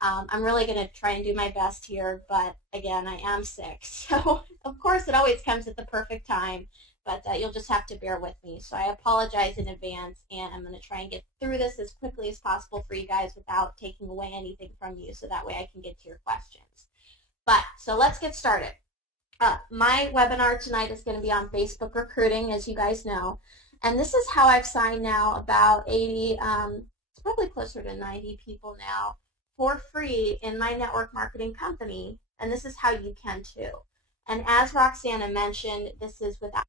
I'm really going to try and do my best here, but again, I am sick. So, of course, it always comes at the perfect time, but you'll just have to bear with me. So, I apologize in advance, and I'm going to try and get through this as quickly as possible for you guys without taking away anything from you, so that way I can get to your questions. But, so let's get started. My webinar tonight is going to be on Facebook recruiting, as you guys know. And this is how I've signed now about 80, it's probably closer to 90 people now for free in my network marketing company. And this is how you can too. And as Roxana mentioned, this is without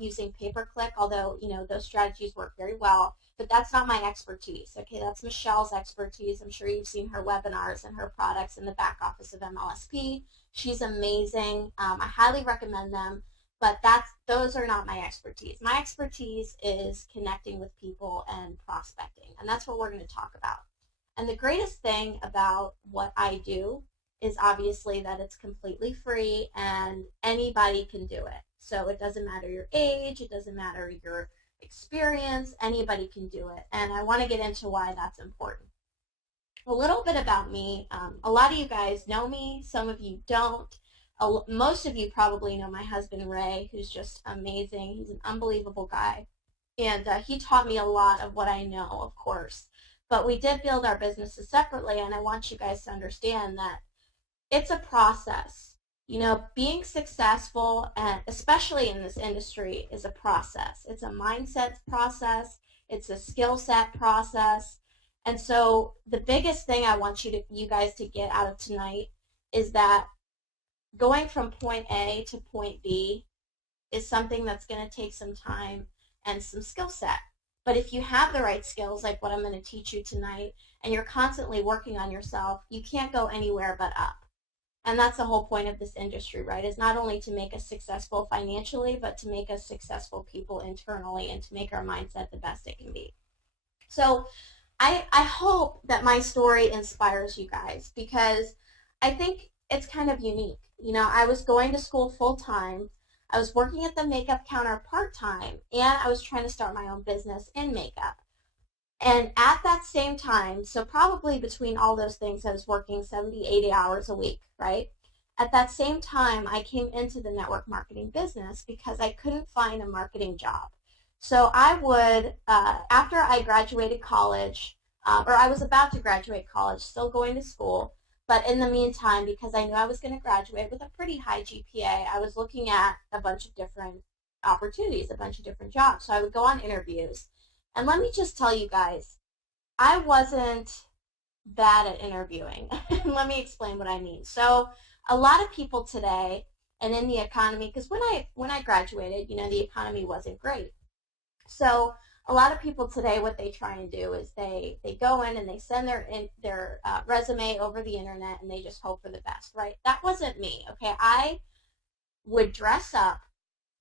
using pay-per-click, although, those strategies work very well. But that's not my expertise. Okay, that's Michelle's expertise. I'm sure you've seen her webinars and her products in the back office of MLSP. She's amazing. I highly recommend them, but those are not my expertise. My expertise is connecting with people and prospecting, and that's what we're going to talk about. And the greatest thing about what I do is obviously that it's completely free and anybody can do it. So it doesn't matter your age, it doesn't matter your experience, anybody can do it. And I want to get into why that's important. A little bit about me. A lot of you guys know me. Some of you don't. Most of you probably know my husband, Ray, who's just amazing. He's an unbelievable guy. And he taught me a lot of what I know, of course. But we did build our businesses separately, and I want you guys to understand that it's a process. Being successful, and especially in this industry, is a process. It's a mindset process. It's a skill set process. And so the biggest thing I want you guys to get out of tonight is that going from point A to point B is something that's going to take some time and some skill set. But if you have the right skills, like what I'm going to teach you tonight, and you're constantly working on yourself, you can't go anywhere but up. And that's the whole point of this industry, right? Is not only to make us successful financially, but to make us successful people internally and to make our mindset the best it can be. So I hope that my story inspires you guys, because I think it's kind of unique. I was going to school full time, I was working at the makeup counter part time, and I was trying to start my own business in makeup. And at that same time, so probably between all those things, I was working 70, 80 hours a week, right? At that same time, I came into the network marketing business because I couldn't find a marketing job. So I would, after I graduated college, or I was about to graduate college, still going to school, but in the meantime, because I knew I was going to graduate with a pretty high GPA, I was looking at a bunch of different opportunities, a bunch of different jobs. So I would go on interviews. And let me just tell you guys, I wasn't bad at interviewing. Let me explain what I mean. So a lot of people today, and in the economy, because when I graduated, the economy wasn't great. So a lot of people today, what they try and do is they go in and they send their resume over the internet and they just hope for the best, right? That wasn't me, okay? I would dress up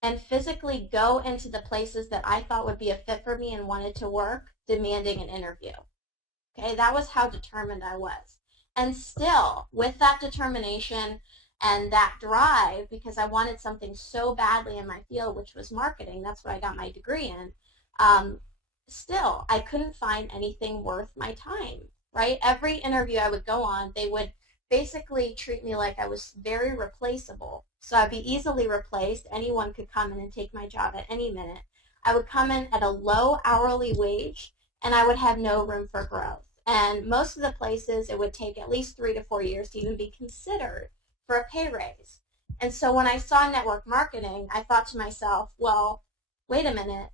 and physically go into the places that I thought would be a fit for me and wanted to work, demanding an interview. Okay, that was how determined I was. And still, with that determination and that drive, because I wanted something so badly in my field, which was marketing, that's what I got my degree in, still, I couldn't find anything worth my time, right? Every interview I would go on, they would basically treat me like I was very replaceable. So I'd be easily replaced. Anyone could come in and take my job at any minute. I would come in at a low hourly wage, and I would have no room for growth. And most of the places, it would take at least 3 to 4 years to even be considered for a pay raise. And so when I saw network marketing, I thought to myself, well, wait a minute,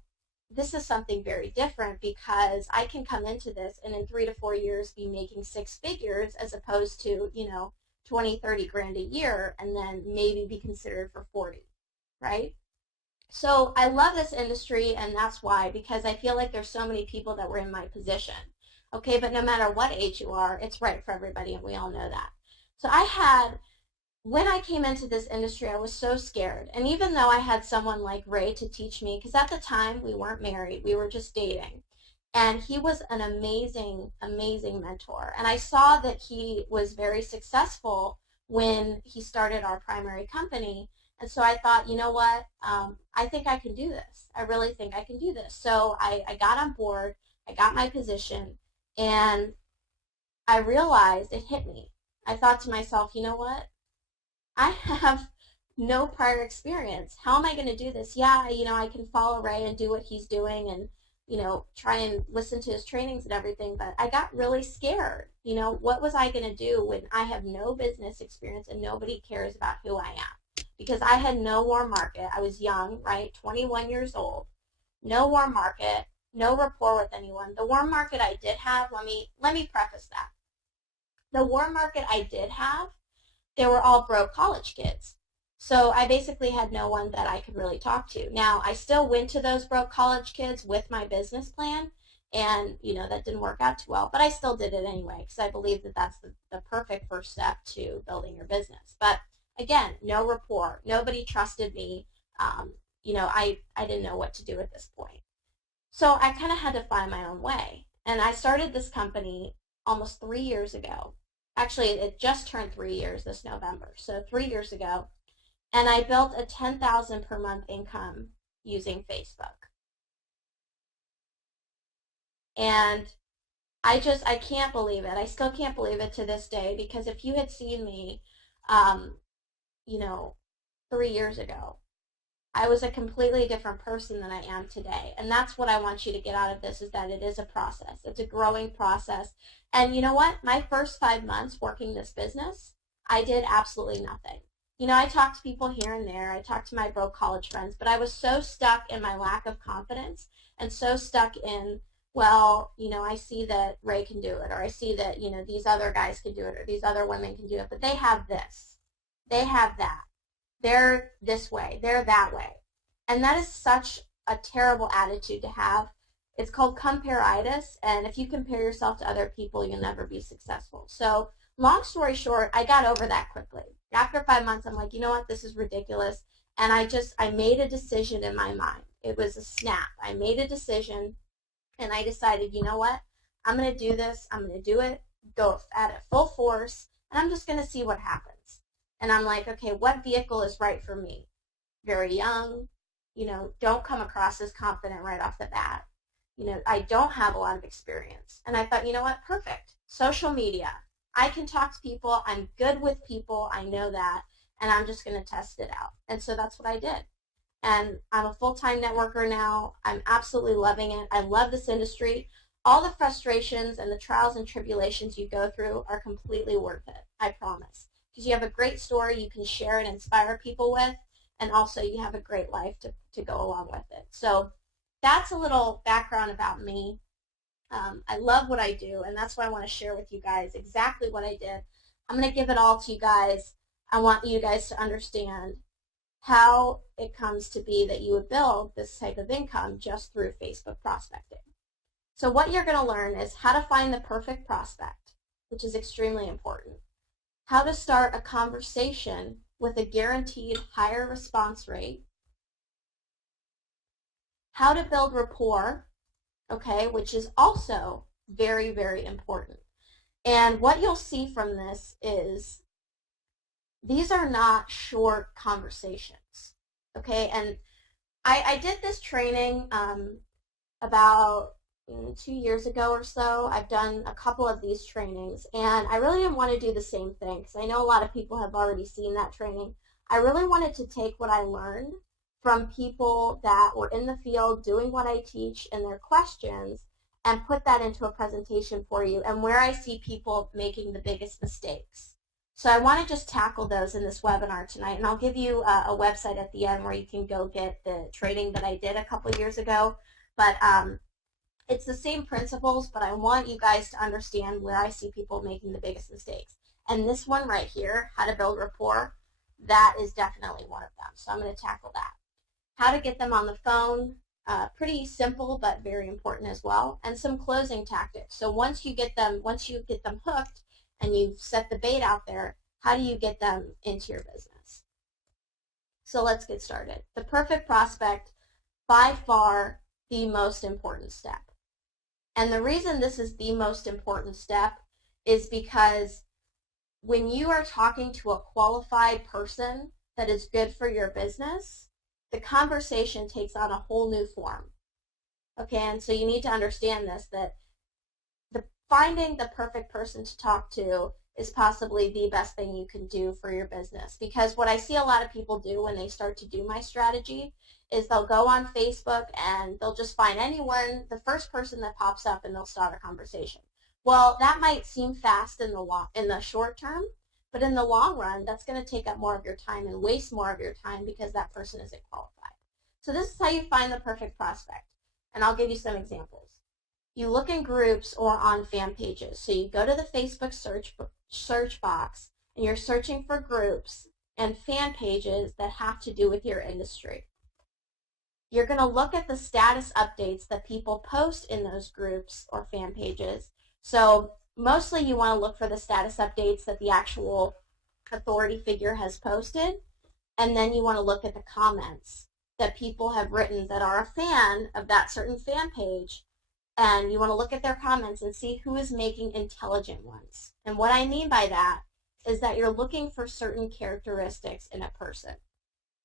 this is something very different, because I can come into this and in 3 to 4 years be making 6 figures, as opposed to, 20, 30 grand a year, and then maybe be considered for 40, right? So I love this industry, and that's why, because I feel like there's so many people that were in my position. Okay, but no matter what age you are, it's right for everybody, and we all know that. So when I came into this industry, I was so scared. And even though I had someone like Ray to teach me, because at the time we weren't married, we were just dating. And he was an amazing, amazing mentor. And I saw that he was very successful when he started our primary company. And so I thought, you know what, I think I can do this. I really think I can do this. So I got on board, I got my position, and I realized it hit me. I thought to myself, you know what? I have no prior experience. How am I going to do this? Yeah, I can follow Ray and do what he's doing and, try and listen to his trainings and everything, but I got really scared. What was I going to do when I have no business experience and nobody cares about who I am? Because I had no warm market. I was young, right? 21 years old. No warm market, no rapport with anyone. The warm market I did have, let me preface that. The warm market I did have, they were all broke college kids. So I basically had no one that I could really talk to. Now, I still went to those broke college kids with my business plan, and, that didn't work out too well, but I still did it anyway because I believe that that's the perfect first step to building your business. But again, no rapport. Nobody trusted me. I didn't know what to do at this point. So I kind of had to find my own way. And I started this company almost 3 years ago. Actually, it just turned 3 years this November. So 3 years ago. And I built a 10,000 per month income using Facebook. And I can't believe it. I still can't believe it to this day because if you had seen me, um, you know, 3 years ago, I was a completely different person than I am today. And that's what I want you to get out of this is that it is a process. It's a growing process. And you know what? My first 5 months working this business, I did absolutely nothing. I talked to people here and there. I talked to my broke college friends, but I was so stuck in my lack of confidence and so stuck in, well, I see that Ray can do it, or I see that, these other guys can do it, or these other women can do it, but they have this. They have that. They're this way, they're that way. And that is such a terrible attitude to have. It's called comparitis, and if you compare yourself to other people, you'll never be successful. So long story short, I got over that quickly. After 5 months, I'm like, you know what, this is ridiculous. And I made a decision in my mind. It was a snap. I made a decision, and I decided, you know what, I'm going to do this. I'm going to do it, go at it full force, and I'm just going to see what happens. And I'm like, okay, what vehicle is right for me? Very young, don't come across as confident right off the bat. I don't have a lot of experience. And I thought, you know what, perfect. Social media. I can talk to people. I'm good with people. I know that. And I'm just going to test it out. And so that's what I did. And I'm a full-time networker now. I'm absolutely loving it. I love this industry. All the frustrations and the trials and tribulations you go through are completely worth it. I promise. Because you have a great story you can share and inspire people with, and also you have a great life to go along with it. So that's a little background about me. I love what I do, and that's why I want to share with you guys exactly what I did. I'm going to give it all to you guys. I want you guys to understand how it comes to be that you would build this type of income just through Facebook prospecting. So what you're going to learn is how to find the perfect prospect, which is extremely important. How to start a conversation with a guaranteed higher response rate. How to build rapport, okay, which is also very, very important. And what you'll see from this is these are not short conversations, okay? And I did this training about 2 years ago or so. I've done a couple of these trainings, and I really didn't want to do the same thing because I know a lot of people have already seen that training. I really wanted to take what I learned from people that were in the field doing what I teach and their questions and put that into a presentation for you and where I see people making the biggest mistakes. So I want to just tackle those in this webinar tonight, and I'll give you a website at the end where you can go get the training that I did a couple of years ago. But it's the same principles, but I want you guys to understand where I see people making the biggest mistakes. And this one right here, how to build rapport, that is definitely one of them. So I'm going to tackle that. How to get them on the phone, pretty simple but very important as well. And some closing tactics. So once you get them hooked and you've set the bait out there, how do you get them into your business? So let's get started. The perfect prospect, by far the most important step. And the reason this is the most important step is because when you are talking to a qualified person that is good for your business, the conversation takes on a whole new form. Okay, and so you need to understand this, that finding the perfect person to talk to is possibly the best thing you can do for your business. Because what I see a lot of people do when they start to do my strategy is they'll go on Facebook and they'll just find anyone, the first person that pops up, and they'll start a conversation. Well, that might seem fast in the short term, but in the long run, that's going to take up more of your time and waste more of your time because that person isn't qualified. So this is how you find the perfect prospect. And I'll give you some examples. You look in groups or on fan pages. So you go to the Facebook search box and you're searching for groups and fan pages that have to do with your industry. You're going to look at the status updates that people post in those groups or fan pages. So mostly you want to look for the status updates that the actual authority figure has posted, and then you want to look at the comments that people have written that are a fan of that certain fan page, and you want to look at their comments and see who is making intelligent ones. And what I mean by that is that you're looking for certain characteristics in a person.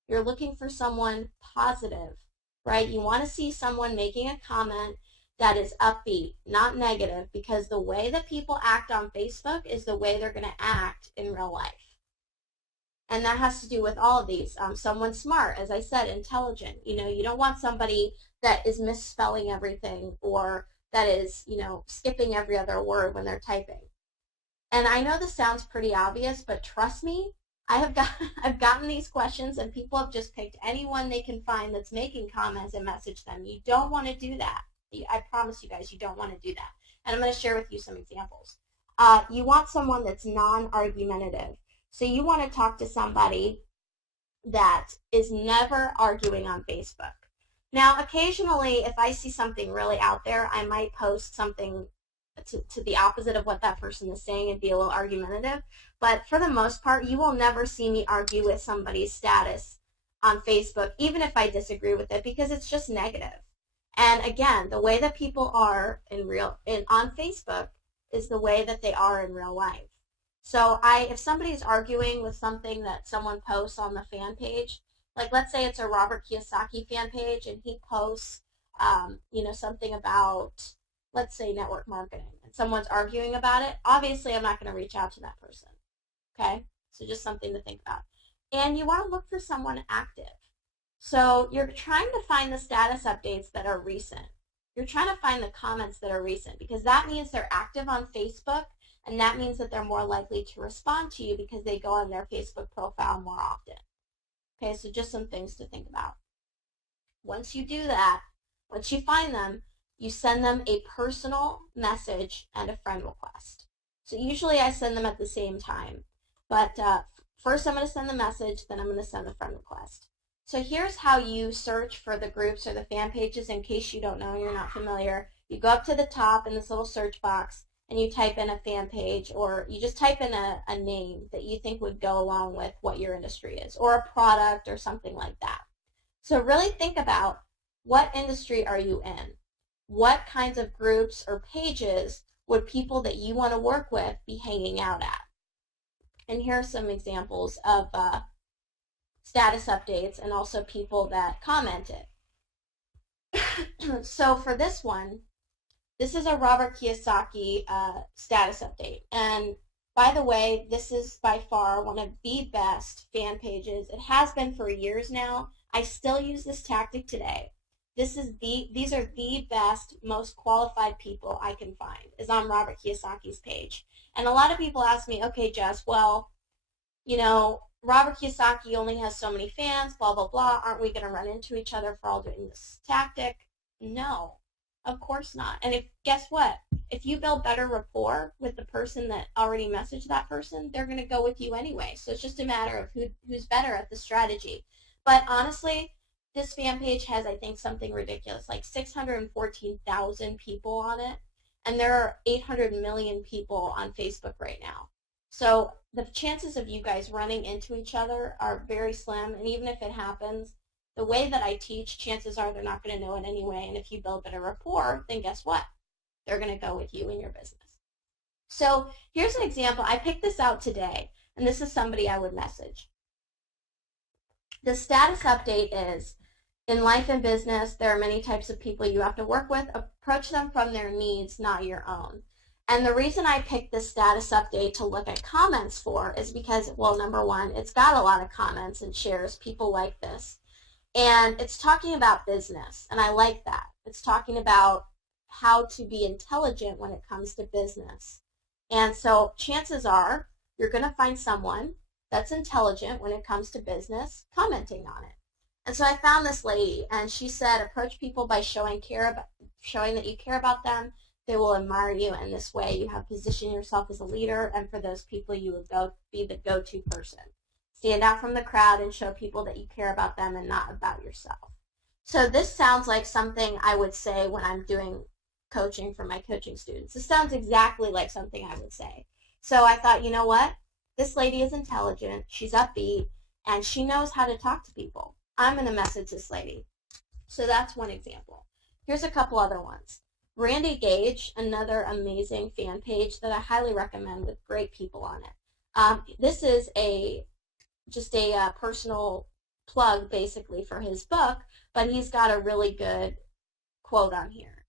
You're looking for someone positive, right? You want to see someone making a comment that is upbeat, not negative, because the way that people act on Facebook is the way they're going to act in real life. And that has to do with all of these. Someone smart, as I said, intelligent. You don't want somebody that is misspelling everything or that is, skipping every other word when they're typing. And I know this sounds pretty obvious, but trust me, I've gotten these questions and people have just picked anyone they can find that's making comments and message them. You don't want to do that. I promise you guys, you don't want to do that. And I'm going to share with you some examples. You want someone that's non-argumentative. So you want to talk to somebody that is never arguing on Facebook. Now, occasionally, if I see something really out there, I might post something to the opposite of what that person is saying and be a little argumentative. But for the most part, you will never see me argue with somebody's status on Facebook, even if I disagree with it, because it's just negative. And again, the way that people are on Facebook is the way that they are in real life. So if somebody is arguing with something that someone posts on the fan page, like let's say it's a Robert Kiyosaki fan page and he posts, something about, let's say, network marketing, and someone's arguing about it, obviously I'm not going to reach out to that person. Okay? So just something to think about. And you want to look for someone active. So you're trying to find the status updates that are recent. You're trying to find the comments that are recent because that means they're active on Facebook, and that means that they're more likely to respond to you because they go on their Facebook profile more often. Okay, so just some things to think about. Once you do that, once you find them, you send them a personal message and a friend request. So usually I send them at the same time. But first I'm going to send the message, then I'm going to send the friend request. So here's how you search for the groups or the fan pages in case you don't know, you're not familiar. You go up to the top in this little search box and you type in a fan page, or you just type in a name that you think would go along with what your industry is, or a product or something like that. So really think about, what industry are you in? What kinds of groups or pages would people that you want to work with be hanging out at? And here are some examples of status updates and also people that commented. So for this one, this is a Robert Kiyosaki status update. And by the way, this is by far one of the best fan pages. It has been for years now. I still use this tactic today. These are the best, most qualified people I can find is on Robert Kiyosaki's page. And a lot of people ask me, okay, Jess, well, Robert Kiyosaki only has so many fans, blah, blah, blah. Aren't we going to run into each other for all doing this tactic? No, of course not. And guess what? If you build better rapport with the person that already messaged that person, they're going to go with you anyway. So it's just a matter of who's better at the strategy. But honestly, this fan page has, I think, something ridiculous, like 614,000 people on it. And there are 800 million people on Facebook right now. So the chances of you guys running into each other are very slim, and even if it happens, the way that I teach, chances are they're not going to know it anyway, and if you build better rapport, then guess what? They're going to go with you in your business. So here's an example. I picked this out today, and this is somebody I would message. The status update is, in life and business, there are many types of people you have to work with. Approach them from their needs, not your own. And the reason I picked this status update to look at comments for is because, well, number one, it's got a lot of comments and shares. People like this. And it's talking about business, and I like that. It's talking about how to be intelligent when it comes to business. And so chances are you're going to find someone that's intelligent when it comes to business commenting on it. And so I found this lady, and she said, approach people by showing that you care about them. They will admire you, and this way you have positioned yourself as a leader, and for those people you would be the go-to person. Stand out from the crowd and show people that you care about them and not about yourself. So this sounds like something I would say when I'm doing coaching for my coaching students. This sounds exactly like something I would say. So I thought, you know what? This lady is intelligent, she's upbeat, and she knows how to talk to people. I'm going to message this lady. So that's one example. Here's a couple other ones. Randy Gage, another amazing fan page that I highly recommend with great people on it. This is just a personal plug basically for his book, but he's got a really good quote on here.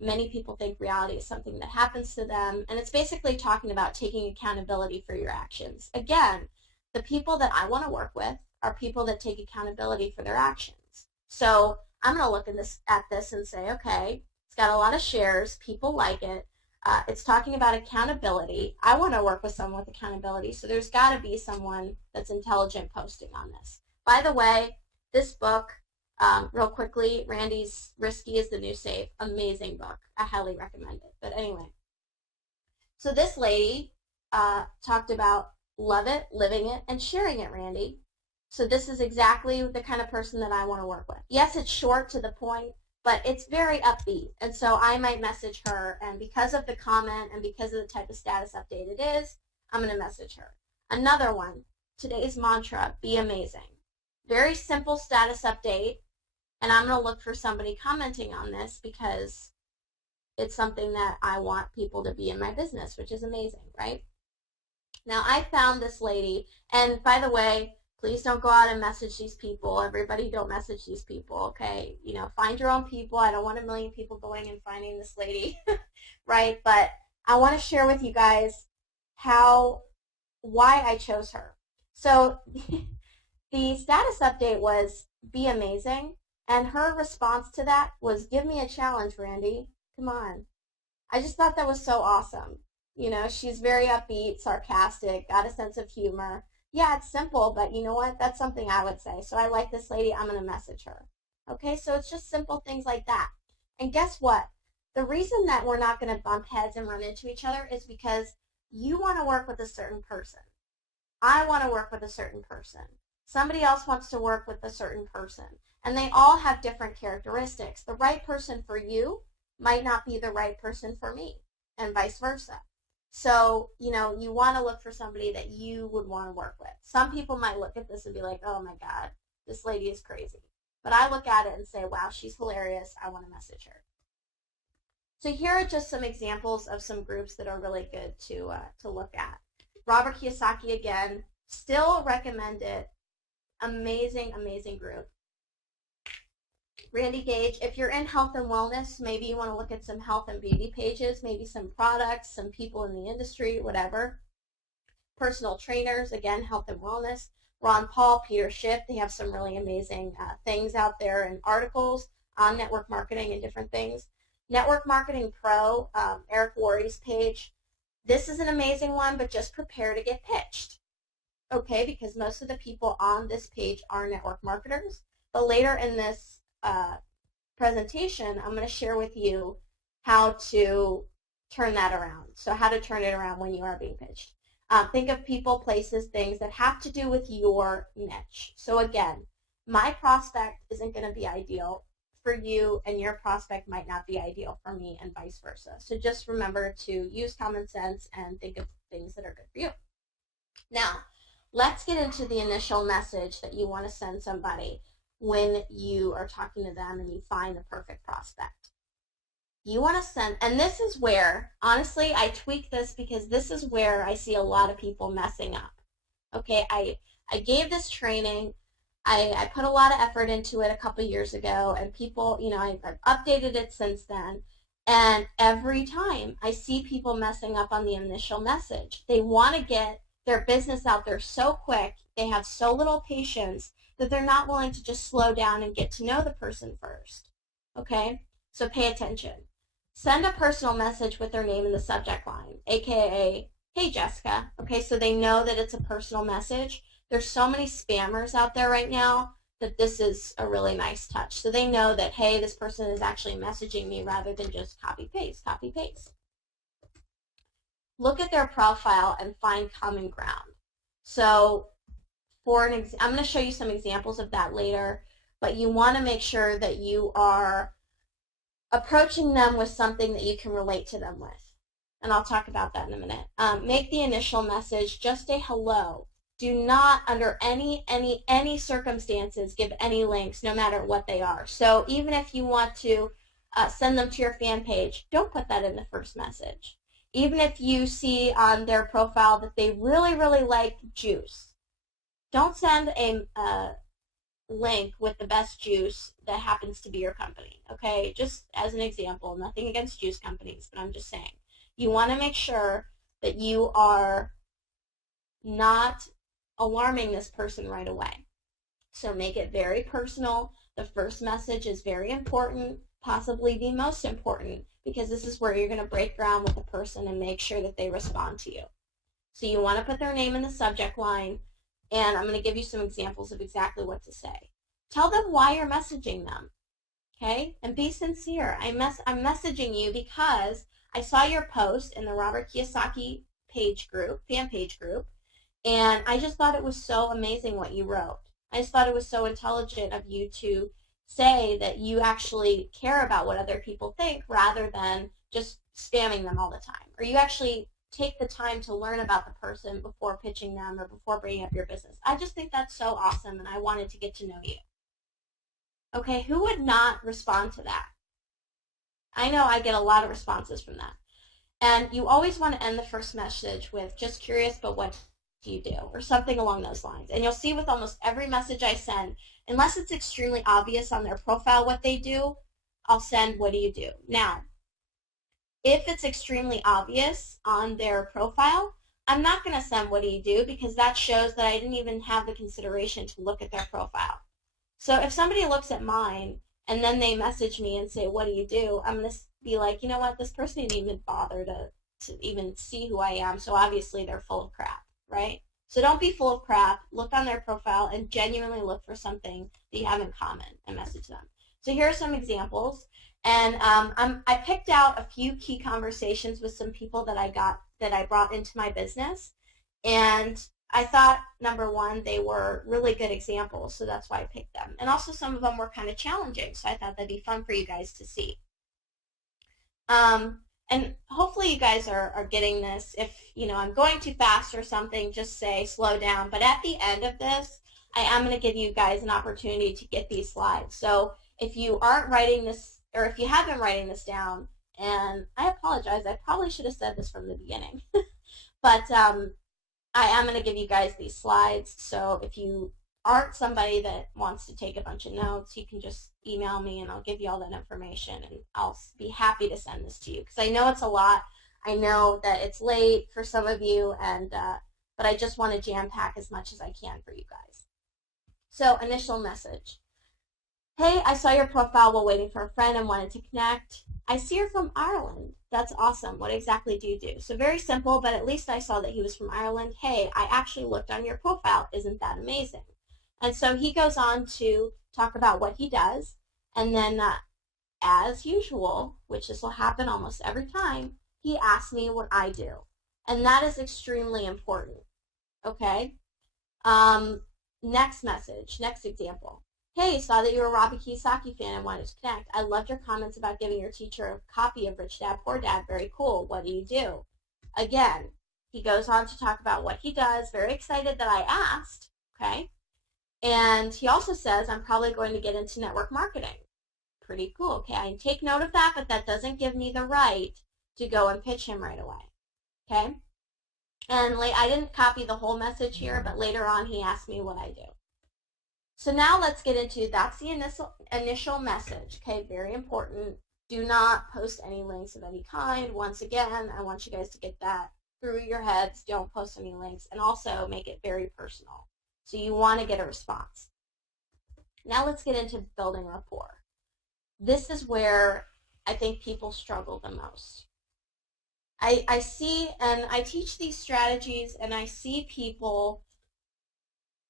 Many people think reality is something that happens to them, and it's basically talking about taking accountability for your actions. Again, the people that I want to work with are people that take accountability for their actions. So I'm going to look at this and say, okay, it's got a lot of shares, people like it, it's talking about accountability. I want to work with someone with accountability, so there's got to be someone that's intelligent posting on this. By the way, this book, real quickly, Randy's Risky is the New Safe, amazing book. I highly recommend it. But anyway, so this lady talked about love it, living it, and sharing it, Randy. So this is exactly the kind of person that I want to work with. Yes, it's short to the point, but it's very upbeat. And so I might message her, and because of the comment and because of the type of status update it is, I'm going to message her. Another one, today's mantra, be amazing. Very simple status update, and I'm going to look for somebody commenting on this because it's something that I want people to be in my business, which is amazing, right? Now, I found this lady, and by the way, please don't go out and message these people. Everybody don't message these people, okay? You know, find your own people. I don't want a million people going and finding this lady, right? But I want to share with you guys why I chose her. So the status update was be amazing, and her response to that was give me a challenge, Randy. Come on. I just thought that was so awesome. You know, she's very upbeat, sarcastic, got a sense of humor. Yeah, it's simple, but you know what? That's something I would say. So I like this lady. I'm going to message her. Okay, so it's just simple things like that. And guess what? The reason that we're not going to bump heads and run into each other is because you want to work with a certain person. I want to work with a certain person. Somebody else wants to work with a certain person. And they all have different characteristics. The right person for you might not be the right person for me, and vice versa. So, you know, you want to look for somebody that you would want to work with. Some people might look at this and be like, oh my God, this lady is crazy. But I look at it and say, wow, she's hilarious. I want to message her. So here are just some examples of some groups that are really good to look at. Robert Kiyosaki, again, still recommend it. Amazing, amazing group. Randy Gage, if you're in health and wellness, maybe you want to look at some health and beauty pages, maybe some products, some people in the industry, whatever. Personal trainers, again, health and wellness. Ron Paul, Peter Schiff, they have some really amazing things out there and articles on network marketing and different things. Network Marketing Pro, Eric Worre's page. This is an amazing one, but just prepare to get pitched. Okay, because most of the people on this page are network marketers. But later in this presentation, I'm going to share with you how to turn that around. So how to turn it around when you are being pitched. Think of people, places, things that have to do with your niche. So again, my prospect isn't going to be ideal for you, and your prospect might not be ideal for me, and vice versa. So just remember to use common sense and think of things that are good for you. Now, let's get into the initial message that you want to send somebody when you are talking to them and you find the perfect prospect. You want to send, and this is where, honestly, I tweak this because this is where I see a lot of people messing up. Okay, I gave this training. I put a lot of effort into it a couple years ago, and people, you know, I've updated it since then. And every time I see people messing up on the initial message, they want to get their business out there so quick, they have so little patience that they're not willing to just slow down and get to know the person first. Okay? So pay attention. Send a personal message with their name in the subject line, aka, hey Jessica. Okay, so they know that it's a personal message. There's so many spammers out there right now that this is a really nice touch. So they know that, hey, this person is actually messaging me rather than just copy paste, copy paste. Look at their profile and find common ground. So I'm going to show you some examples of that later, but you want to make sure that you are approaching them with something that you can relate to them with. And I'll talk about that in a minute. Make the initial message just a hello. Do not, under any circumstances, give any links, no matter what they are. So even if you want to send them to your fan page, don't put that in the first message. Even if you see on their profile that they really, really like juice, don't send a link with the best juice that happens to be your company, okay? Just as an example, nothing against juice companies, but I'm just saying. You want to make sure that you are not alarming this person right away. So make it very personal. The first message is very important, possibly the most important, because this is where you're going to break ground with the person and make sure that they respond to you. So you want to put their name in the subject line, and I'm going to give you some examples of exactly what to say. Tell them why you're messaging them, okay? And be sincere. I'm messaging you because I saw your post in the Robert Kiyosaki fan page group, and I just thought it was so amazing what you wrote. I just thought it was so intelligent of you to say that you actually care about what other people think rather than just spamming them all the time. Or you actually take the time to learn about the person before pitching them or before bringing up your business. I just think that's so awesome, and I wanted to get to know you. Okay, who would not respond to that? I know I get a lot of responses from that. And you always want to end the first message with, just curious, but what do you do? Or something along those lines. And you'll see with almost every message I send, unless it's extremely obvious on their profile what they do, I'll send, what do you do? Now, if it's extremely obvious on their profile, I'm not going to send, what do you do? Because that shows that I didn't even have the consideration to look at their profile. So if somebody looks at mine and then they message me and say, what do you do? I'm going to be like, you know what, this person didn't even bother to even see who I am, so obviously they're full of crap, right? So don't be full of crap. Look on their profile and genuinely look for something that you have in common and message them. So here are some examples. And I picked out a few key conversations with some people that I brought into my business. And I thought, number one, they were really good examples, so that's why I picked them. And also some of them were kind of challenging, so I thought that'd be fun for you guys to see. And hopefully you guys are getting this. If I'm going too fast or something, just say slow down. But at the end of this, I am going to give you guys an opportunity to get these slides. So if you aren't writing this, or if you have been writing this down, and I apologize, I probably should have said this from the beginning, but I am going to give you guys these slides. So if you aren't somebody that wants to take a bunch of notes, you can just email me and I'll give you all that information, and I'll be happy to send this to you because I know it's a lot. I know that it's late for some of you, and but I just want to jam pack as much as I can for you guys. So initial message. Hey, I saw your profile while waiting for a friend and wanted to connect. I see you're from Ireland. That's awesome. What exactly do you do? So very simple, but at least I saw that he was from Ireland. Hey, I actually looked on your profile. Isn't that amazing? And so he goes on to talk about what he does, and then as usual, which this will happen almost every time, he asks me what I do. And that is extremely important, okay? Next message, next example. Hey, saw that you're a Robert Kiyosaki fan and wanted to connect. I loved your comments about giving your teacher a copy of Rich Dad, Poor Dad. Very cool. What do you do? Again, he goes on to talk about what he does. Very excited that I asked, okay? And he also says, I'm probably going to get into network marketing. Pretty cool. Okay, I take note of that, but that doesn't give me the right to go and pitch him right away. Okay? And I didn't copy the whole message here, but later on he asked me what I do. So now let's get into, that's the initial message. Okay, very important. Do not post any links of any kind. Once again, I want you guys to get that through your heads. Don't post any links, and also make it very personal. So you want to get a response. Now let's get into building rapport. This is where I think people struggle the most. I see, and I teach these strategies, and I see people,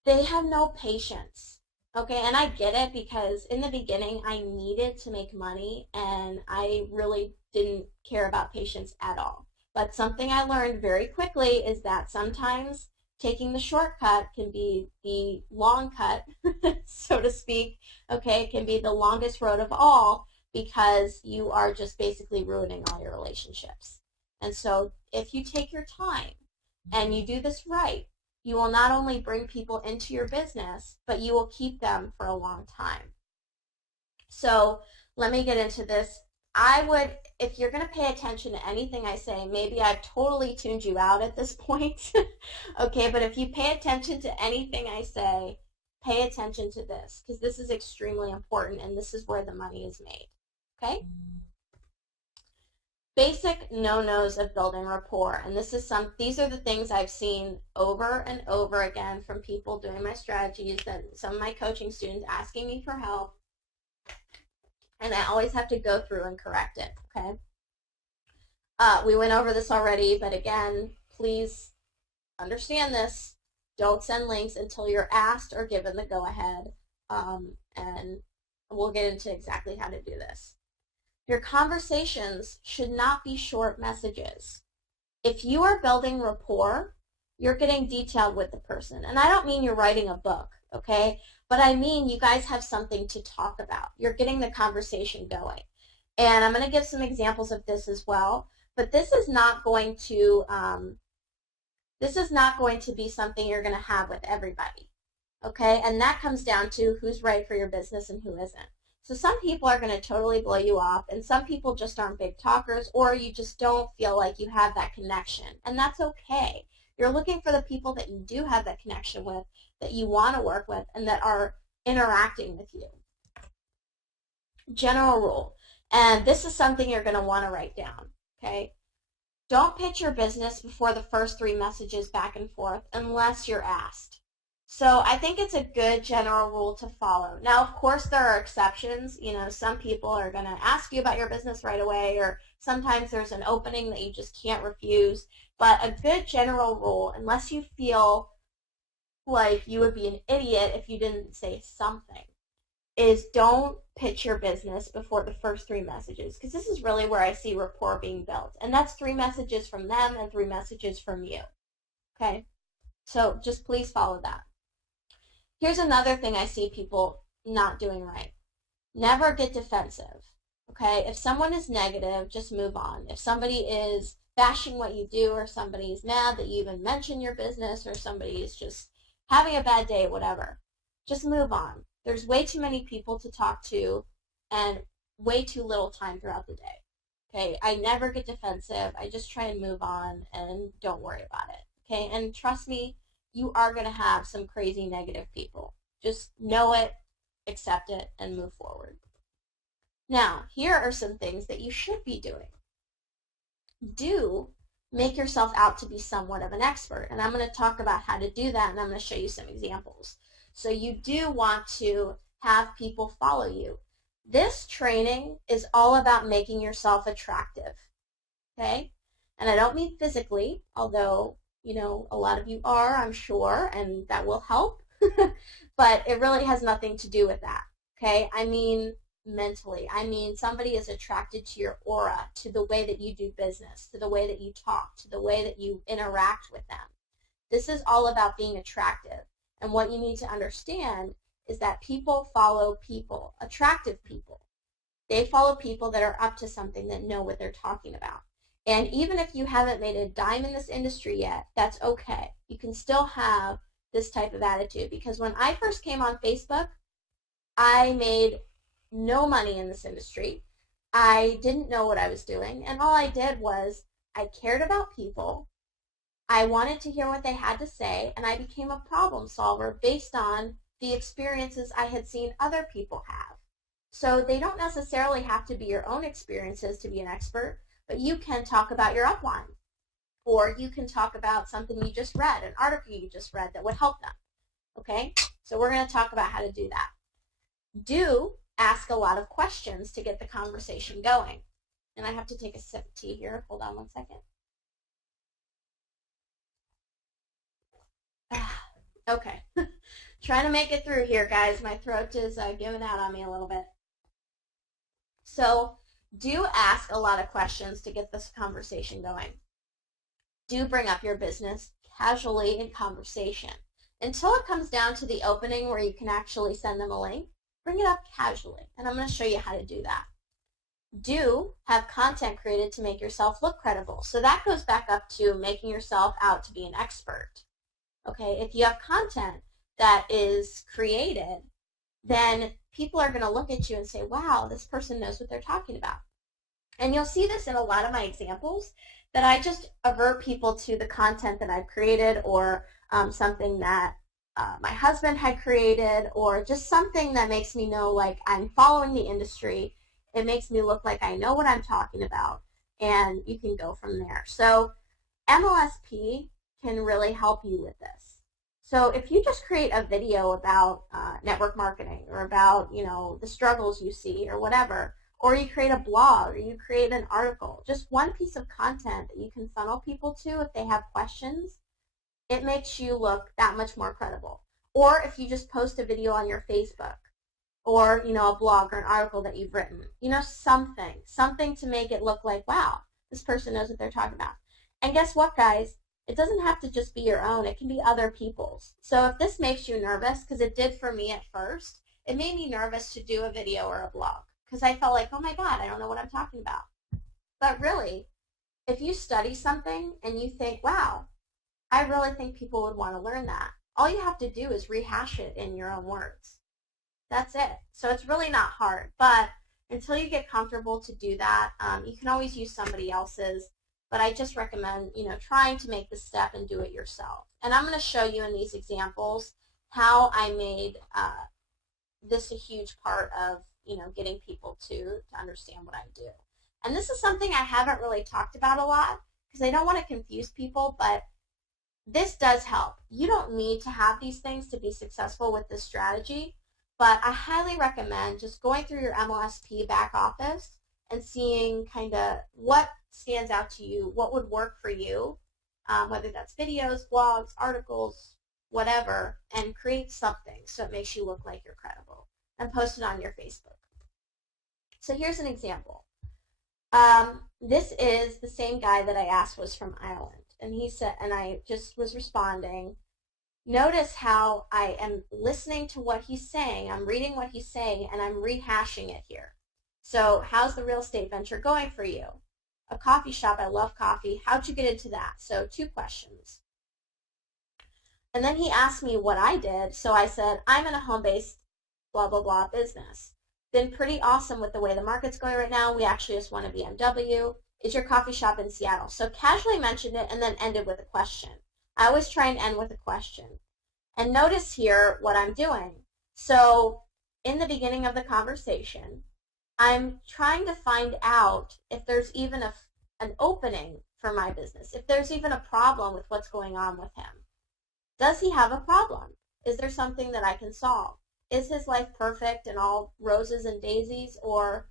they have no patience. Okay, and I get it, because in the beginning I needed to make money and I really didn't care about patience at all. But something I learned very quickly is that sometimes taking the shortcut can be the long cut, so to speak. Okay, it can be the longest road of all, because you are just basically ruining all your relationships. And so if you take your time and you do this right, you will not only bring people into your business, but you will keep them for a long time. So let me get into this. I would, if you're going to pay attention to anything I say, maybe I've totally tuned you out at this point. Okay, but if you pay attention to anything I say, pay attention to this, because this is extremely important, and this is where the money is made. Okay? Basic no-nos of building rapport, and these are the things I've seen over and over again from people doing my strategies, and some of my coaching students asking me for help, and I always have to go through and correct it. Okay, we went over this already, but again, please understand this. Don't send links until you're asked or given the go-ahead, and we'll get into exactly how to do this. Your conversations should not be short messages. If you are building rapport, you're getting detailed with the person. And I don't mean you're writing a book, okay? But I mean you guys have something to talk about. You're getting the conversation going. And I'm going to give some examples of this as well. But this is not going to be something you're going to have with everybody, okay? And that comes down to who's right for your business and who isn't. So some people are going to totally blow you off, and some people just aren't big talkers, or you just don't feel like you have that connection. And that's okay. You're looking for the people that you do have that connection with, that you want to work with, and that are interacting with you. General rule. And this is something you're going to want to write down, okay? Don't pitch your business before the first 3 messages back and forth unless you're asked. So I think it's a good general rule to follow. Now, of course, there are exceptions. You know, some people are going to ask you about your business right away, or sometimes there's an opening that you just can't refuse. But a good general rule, unless you feel like you would be an idiot if you didn't say something, is don't pitch your business before the first 3 messages, because this is really where I see rapport being built. And that's 3 messages from them and 3 messages from you. Okay? So just please follow that. Here's another thing I see people not doing right. Never get defensive, okay? If someone is negative, just move on. If somebody is bashing what you do, or somebody is mad that you even mention your business, or somebody is just having a bad day, whatever, just move on. There's way too many people to talk to and way too little time throughout the day. Okay, I never get defensive. I just try and move on and don't worry about it. Okay, and trust me, you are going to have some crazy negative people. Just know it, accept it, and move forward. Now, here are some things that you should be doing. Do make yourself out to be somewhat of an expert, and I'm going to talk about how to do that, and I'm going to show you some examples. So you do want to have people follow you. This training is all about making yourself attractive, okay? And I don't mean physically, although you know, a lot of you are, I'm sure, and that will help. But it really has nothing to do with that, okay? I mean mentally. I mean somebody is attracted to your aura, to the way that you do business, to the way that you talk, to the way that you interact with them. This is all about being attractive. And what you need to understand is that people follow people, attractive people. They follow people that are up to something, that know what they're talking about. And even if you haven't made a dime in this industry yet, that's okay. You can still have this type of attitude, because when I first came on Facebook, I made no money in this industry. I didn't know what I was doing, and all I did was I cared about people. I wanted to hear what they had to say, and I became a problem solver based on the experiences I had seen other people have. So they don't necessarily have to be your own experiences to be an expert, but you can talk about your upline, or you can talk about something you just read, an article you just read that would help them. Okay, so we're going to talk about how to do that. Do ask a lot of questions to get the conversation going. And I have to take a sip of tea here. Hold on one second. Okay, trying to make it through here, guys. My throat is giving out on me a little bit. So do ask a lot of questions to get this conversation going. Do bring up your business casually in conversation. Until it comes down to the opening where you can actually send them a link, bring it up casually. And I'm going to show you how to do that. Do have content created to make yourself look credible. So that goes back up to making yourself out to be an expert. Okay, if you have content that is created, then people are going to look at you and say, wow, this person knows what they're talking about. And you'll see this in a lot of my examples, that I just avert people to the content that I've created, or something that my husband had created, or just something that makes me know like I'm following the industry. It makes me look like I know what I'm talking about, and you can go from there. So MLSP can really help you with this. So if you just create a video about network marketing, or about, you know, the struggles you see, or whatever, or you create a blog, or you create an article, just one piece of content that you can funnel people to if they have questions, it makes you look that much more credible. Or if you just post a video on your Facebook, or, you know, a blog or an article that you've written, you know, something to make it look like, wow, this person knows what they're talking about. And guess what, guys? It doesn't have to just be your own. It can be other people's. So if this makes you nervous, because it did for me at first, it made me nervous to do a video or a blog, because I felt like, oh my God, I don't know what I'm talking about. But really, if you study something and you think, wow, I really think people would want to learn that, all you have to do is rehash it in your own words. That's it. So it's really not hard. But until you get comfortable to do that, you can always use somebody else's. But I just recommend, you know, trying to make the step and do it yourself. And I'm going to show you in these examples how I made this a huge part of, you know, getting people to understand what I do. And this is something I haven't really talked about a lot, because I don't want to confuse people, but this does help. You don't need to have these things to be successful with this strategy, but I highly recommend just going through your MLSP back office and seeing kind of what stands out to you, what would work for you, whether that's videos, blogs, articles, whatever, and create something so it makes you look like you're credible, and post it on your Facebook. So here's an example. This is the same guy that I asked was from Ireland, and he said, and I just was responding. Notice how I am listening to what he's saying, I'm reading what he's saying, and I'm rehashing it here. So how's the real estate venture going for you? A coffee shop, I love coffee. How'd you get into that? So 2 questions. And then he asked me what I did, so I said, I'm in a home-based blah, blah, blah business. Been pretty awesome with the way the market's going right now. We actually just won a BMW. Is your coffee shop in Seattle? So casually mentioned it and then ended with a question. I always try and end with a question. And notice here what I'm doing. So in the beginning of the conversation, I'm trying to find out if there's even an opening for my business, if there's even a problem with what's going on with him. Does he have a problem? Is there something that I can solve? Is his life perfect and all roses and daisies, or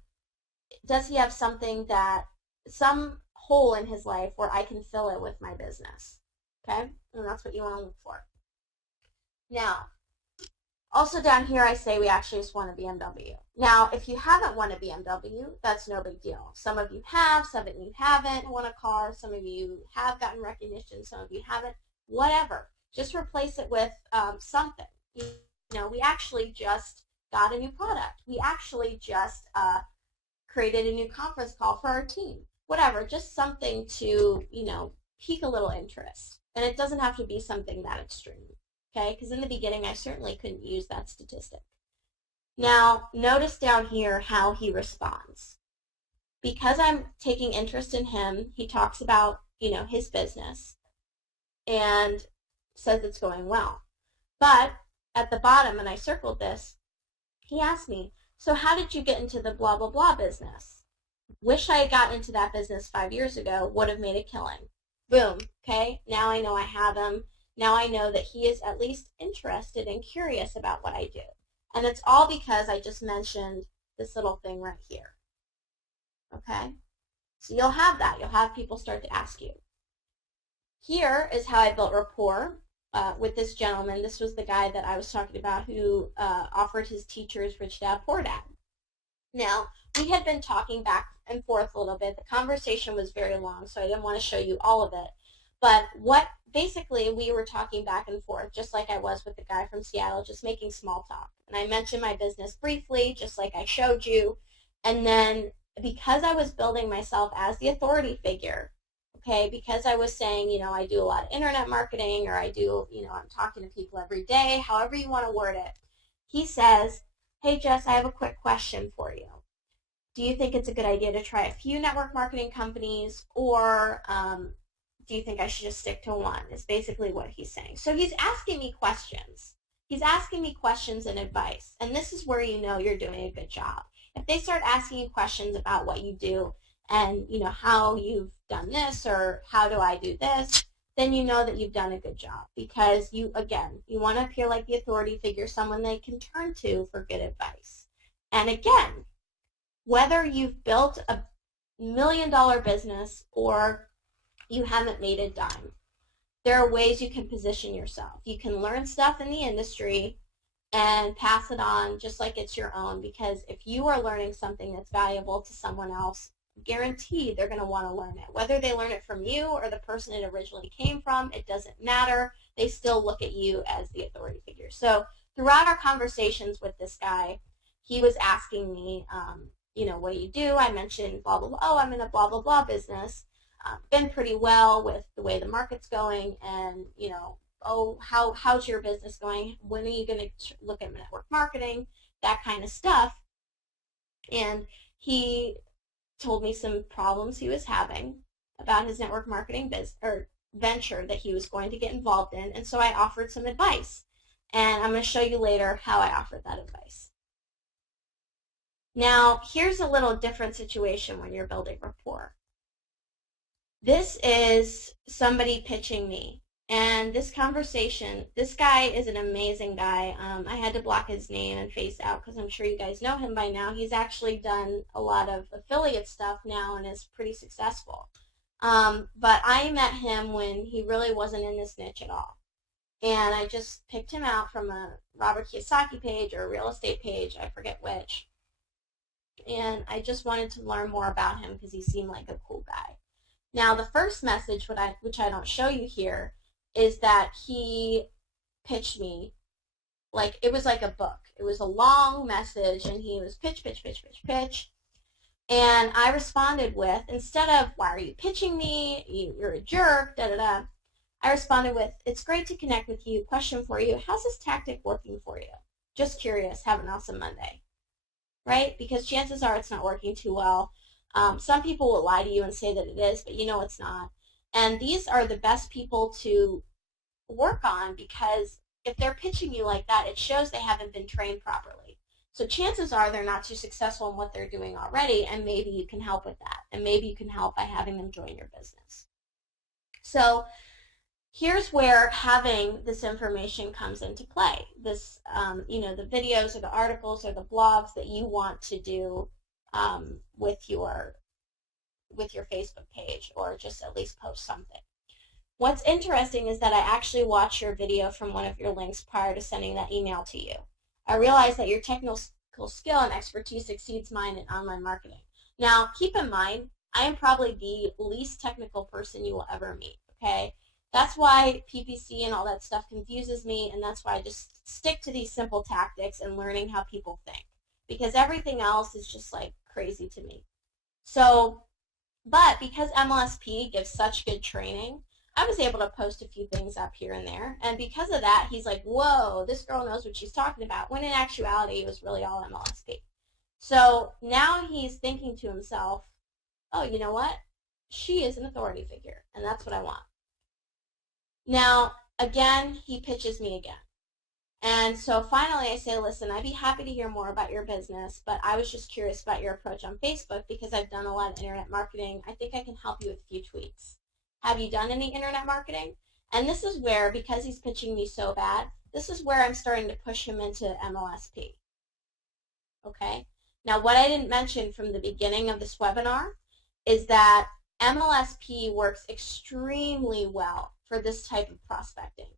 does he have something that, some hole in his life where I can fill it with my business? Okay, and that's what you want to look for. Now, also down here I say we actually just won a BMW. Now, if you haven't won a BMW, that's no big deal. Some of you have, some of you haven't won a car, some of you have gotten recognition, some of you haven't, whatever. Just replace it with something. You know, we actually just got a new product. We actually just created a new conference call for our team. Whatever, just something to, you know, pique a little interest. And it doesn't have to be something that extreme. Okay, because in the beginning I certainly couldn't use that statistic. Now, notice down here how he responds. Because I'm taking interest in him, he talks about, you know, his business and says it's going well. But at the bottom, and I circled this, he asked me, So how did you get into the blah, blah, blah business? Wish I had gotten into that business 5 years ago, would have made a killing. Boom. Okay. Now I know I have him. Now I know that he is at least interested and curious about what I do. And it's all because I just mentioned this little thing right here. Okay. So you'll have that. You'll have people start to ask you. Here is how I built rapport with this gentleman. This was the guy that I was talking about who offered his teachers Rich Dad Poor Dad. Now, we had been talking back and forth a little bit. The conversation was very long, so I didn't want to show you all of it. But basically, we were talking back and forth, just like I was with the guy from Seattle, just making small talk. And I mentioned my business briefly, just like I showed you. And then because I was building myself as the authority figure, okay, because I was saying, I do a lot of internet marketing, or I do, I'm talking to people every day, however you want to word it. He says, hey, Jess, I have a quick question for you. Do you think it's a good idea to try a few network marketing companies, or do you think I should just stick to one? Is basically what he's saying. So he's asking me questions. He's asking me questions and advice, and this is where you know you're doing a good job. If they start asking you questions about what you do and, how you've done this or how do I do this, then you know that you've done a good job, because you want to appear like the authority figure, someone they can turn to for good advice. And again, whether you've built a $1 million business or you haven't made a dime, there are ways you can position yourself. You can learn stuff in the industry and pass it on just like it's your own, because if you are learning something that's valuable to someone else, guaranteed they're going to want to learn it. Whether they learn it from you or the person it originally came from, it doesn't matter. They still look at you as the authority figure. So throughout our conversations with this guy, he was asking me, what do you do? I mentioned blah, blah, blah. Oh, I'm in a blah, blah, blah business. Been pretty well with the way the market's going, and, oh, how's your business going? When are you going to look at network marketing? That kind of stuff. And he told me some problems he was having about his network marketing venture that he was going to get involved in, and so I offered some advice. And I'm going to show you later how I offered that advice. Now, here's a little different situation when you're building rapport. This is somebody pitching me. And this conversation, this guy is an amazing guy. I had to block his name and face out because I'm sure you guys know him by now. He's actually done a lot of affiliate stuff now and is pretty successful. But I met him when he really wasn't in this niche at all. And I just picked him out from a Robert Kiyosaki page or a real estate page, I forget which. And I just wanted to learn more about him because he seemed like a cool guy. Now, the first message, which I don't show you here, is that he pitched me like it was like a book. It was a long message, and he was pitch, pitch, pitch, pitch, pitch. And I responded with, instead of, why are you pitching me? You're a jerk, da-da-da. I responded with, it's great to connect with you. Question for you, how's this tactic working for you? Just curious. Have an awesome Monday. Right? Because chances are it's not working too well. Some people will lie to you and say that it is, but you know it's not. And these are the best people to work on, because if they're pitching you like that, it shows they haven't been trained properly. So chances are they're not too successful in what they're doing already, and maybe you can help with that. And maybe you can help by having them join your business. So here's where having this information comes into play. This, the videos or the articles or the blogs that you want to do with your Facebook page, or just at least post something. What's interesting is that I actually watched your video from one of your links prior to sending that email to you. I realized that your technical skill and expertise exceeds mine in online marketing. Now, keep in mind, I am probably the least technical person you will ever meet, okay? That's why PPC and all that stuff confuses me, and that's why I just stick to these simple tactics and learning how people think, because everything else is just like crazy to me. So, but because MLSP gives such good training, I was able to post a few things up here and there, and because of that, he's like, whoa, this girl knows what she's talking about, when in actuality, it was really all MLSP. So now he's thinking to himself, oh, you know what? She is an authority figure, and that's what I want. Now, again, he pitches me again. And so finally I say, listen, I'd be happy to hear more about your business, but I was just curious about your approach on Facebook because I've done a lot of internet marketing. I think I can help you with a few tweaks. Have you done any internet marketing? And this is where, because he's pitching me so bad, this is where I'm starting to push him into MLSP. Okay? Now, what I didn't mention from the beginning of this webinar is that MLSP works extremely well for this type of prospecting.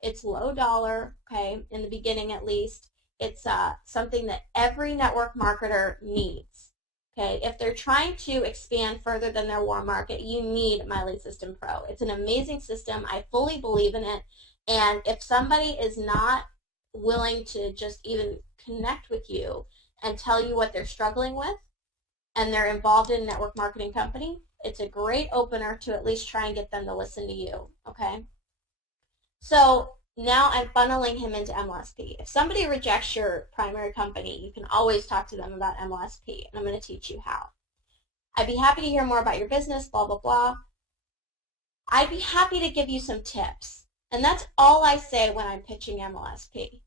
It's low dollar, okay, in the beginning at least. It's something that every network marketer needs, okay? If they're trying to expand further than their warm market, you need My Lead System Pro. It's an amazing system. I fully believe in it. And if somebody is not willing to just even connect with you and tell you what they're struggling with, and they're involved in a network marketing company, it's a great opener to at least try and get them to listen to you, okay? So now I'm funneling him into MLSP. If somebody rejects your primary company, you can always talk to them about MLSP, and I'm going to teach you how. I'd be happy to hear more about your business, blah, blah, blah. I'd be happy to give you some tips. And that's all I say when I'm pitching MLSP.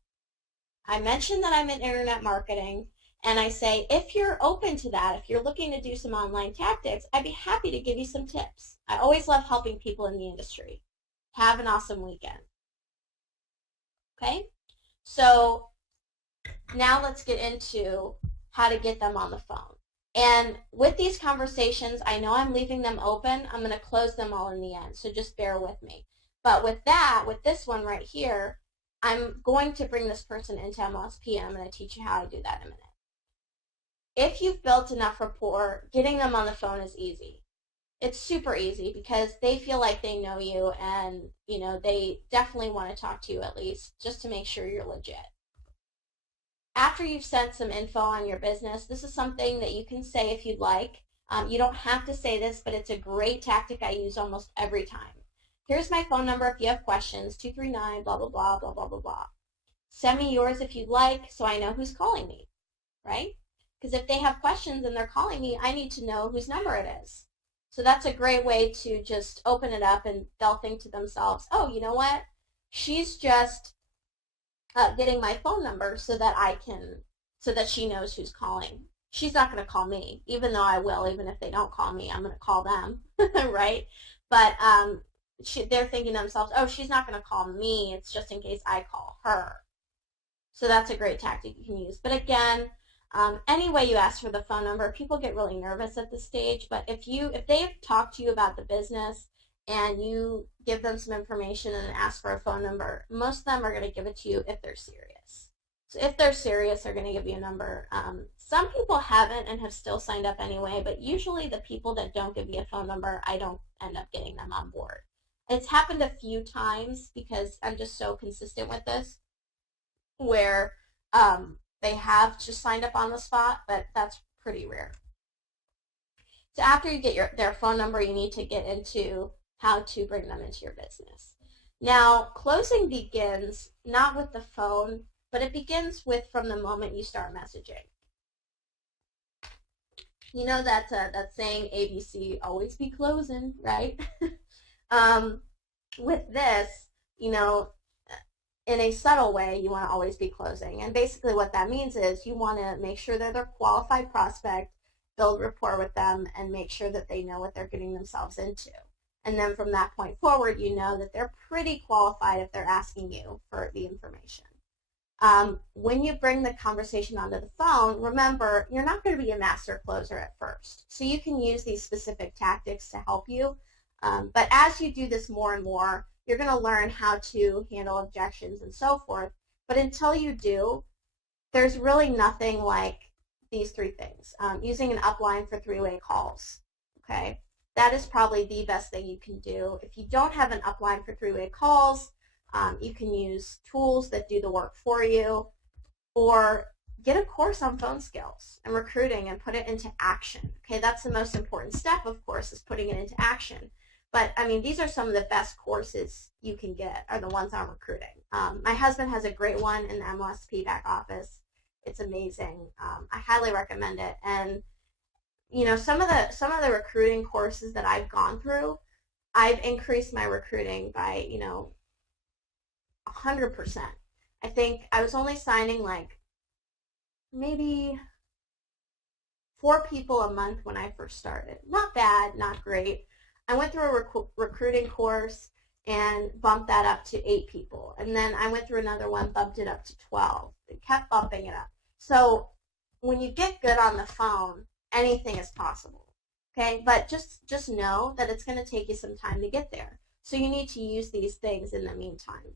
I mention that I'm in internet marketing, and I say, if you're open to that, if you're looking to do some online tactics, I'd be happy to give you some tips. I always love helping people in the industry. Have an awesome weekend. Okay? So now let's get into how to get them on the phone. And with these conversations, I know I'm leaving them open. I'm going to close them all in the end, so just bear with me. But with this one right here, I'm going to bring this person into MLSP, and I'm going to teach you how to do that in a minute. If you've built enough rapport, getting them on the phone is easy. It's super easy because they feel like they know you, and they definitely want to talk to you at least just to make sure you're legit. After you've sent some info on your business, this is something that you can say if you'd like. You don't have to say this, but it's a great tactic I use almost every time. Here's my phone number if you have questions, 239, blah, blah, blah, blah, blah, blah, blah. Send me yours if you'd like so I know who's calling me, right? Because if they have questions and they're calling me, I need to know whose number it is. So that's a great way to just open it up, and they'll think to themselves, oh, you know what? She's just getting my phone number so that she knows who's calling. She's not going to call me, even though I will. Even if they don't call me, I'm going to call them, right? But they're thinking to themselves, oh, she's not going to call me. It's just in case I call her. So that's a great tactic you can use. But again, any way you ask for the phone number, people get really nervous at this stage. But if they've talked to you about the business and you give them some information and ask for a phone number, most of them are going to give it to you if they're serious. So if they're serious, they're going to give you a number. Some people haven't and have still signed up anyway, but usually the people that don't give you a phone number, I don't end up getting them on board. It's happened a few times because I'm just so consistent with this, where they have just signed up on the spot, but that's pretty rare. So after you get their phone number, you need to get into how to bring them into your business. Now, closing begins not with the phone, but it begins from the moment you start messaging. You know that saying, ABC, always be closing, right? With this, in a subtle way, you want to always be closing. And basically what that means is you want to make sure they're a qualified prospect, build rapport with them, and make sure that they know what they're getting themselves into. And then from that point forward, you know that they're pretty qualified if they're asking you for the information. When you bring the conversation onto the phone, remember, you're not going to be a master closer at first. So you can use these specific tactics to help you. But as you do this more and more, you're going to learn how to handle objections and so forth. But until you do, there's really nothing like these three things. Using an upline for three-way calls, okay? That is probably the best thing you can do. If you don't have an upline for three-way calls, you can use tools that do the work for you, or get a course on phone skills and recruiting and put it into action. Okay, that's the most important step, of course, is putting it into action. But, I mean, these are some of the best courses you can get are the ones on recruiting. My husband has a great one in the MLSP back office. It's amazing. I highly recommend it. And, some of the recruiting courses that I've gone through, I've increased my recruiting by, 100%. I think I was only signing like maybe 4 people a month when I first started. Not bad, not great. I went through a recruiting course and bumped that up to 8 people. And then I went through another one, bumped it up to 12. It kept bumping it up. So when you get good on the phone, anything is possible. Okay, but just know that it's going to take you some time to get there. So you need to use these things in the meantime.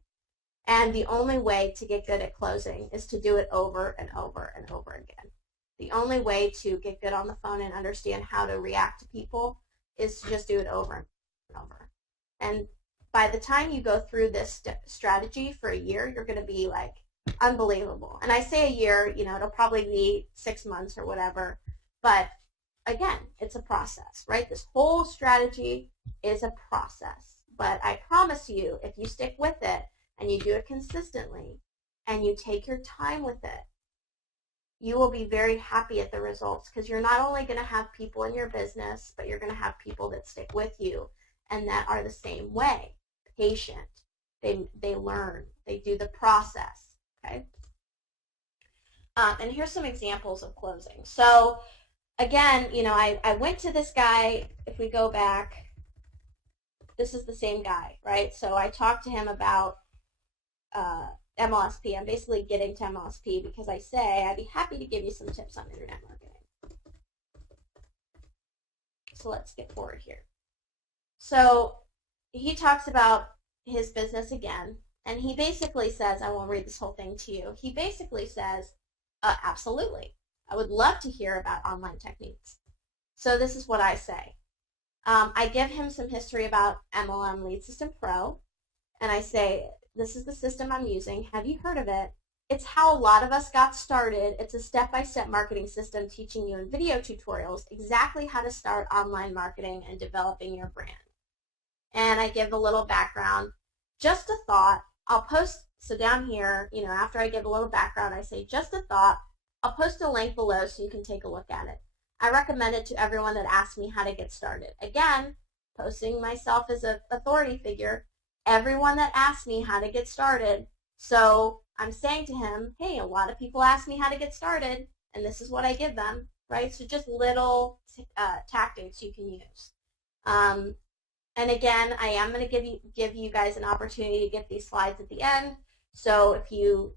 And the only way to get good at closing is to do it over and over and over again. The only way to get good on the phone and understand how to react to people is to just do it over and over. And by the time you go through this strategy for a year, you're going to be like unbelievable. And I say a year, it'll probably be 6 months or whatever. But again, it's a process, right? This whole strategy is a process. But I promise you, if you stick with it and you do it consistently and you take your time with it, you will be very happy at the results, because you're not only going to have people in your business, but you're going to have people that stick with you and that are the same way, patient. They learn. They do the process. Okay. And here's some examples of closing. So again, I went to this guy. If we go back, this is the same guy, right? So I talked to him about MLSP. I'm basically getting to MLSP because I say I'd be happy to give you some tips on internet marketing. So let's get forward here. So he talks about his business again, and he basically says, I won't read this whole thing to you. He basically says, absolutely. I would love to hear about online techniques. So this is what I say. I give him some history about MLM Lead System Pro, and I say, this is the system I'm using. Have you heard of it? It's how a lot of us got started. It's a step-by-step marketing system teaching you in video tutorials exactly how to start online marketing and developing your brand. And I give a little background. Just a thought. I'll post, so down here, after I give a little background, I say, just a thought. I'll post a link below so you can take a look at it. I recommend it to everyone that asks me how to get started. Again, posting myself as an authority figure, everyone that asks me how to get started. So I'm saying to him, hey, a lot of people ask me how to get started, and this is what I give them, right? So just little tactics you can use. And again, I am going to give you guys an opportunity to get these slides at the end. So if you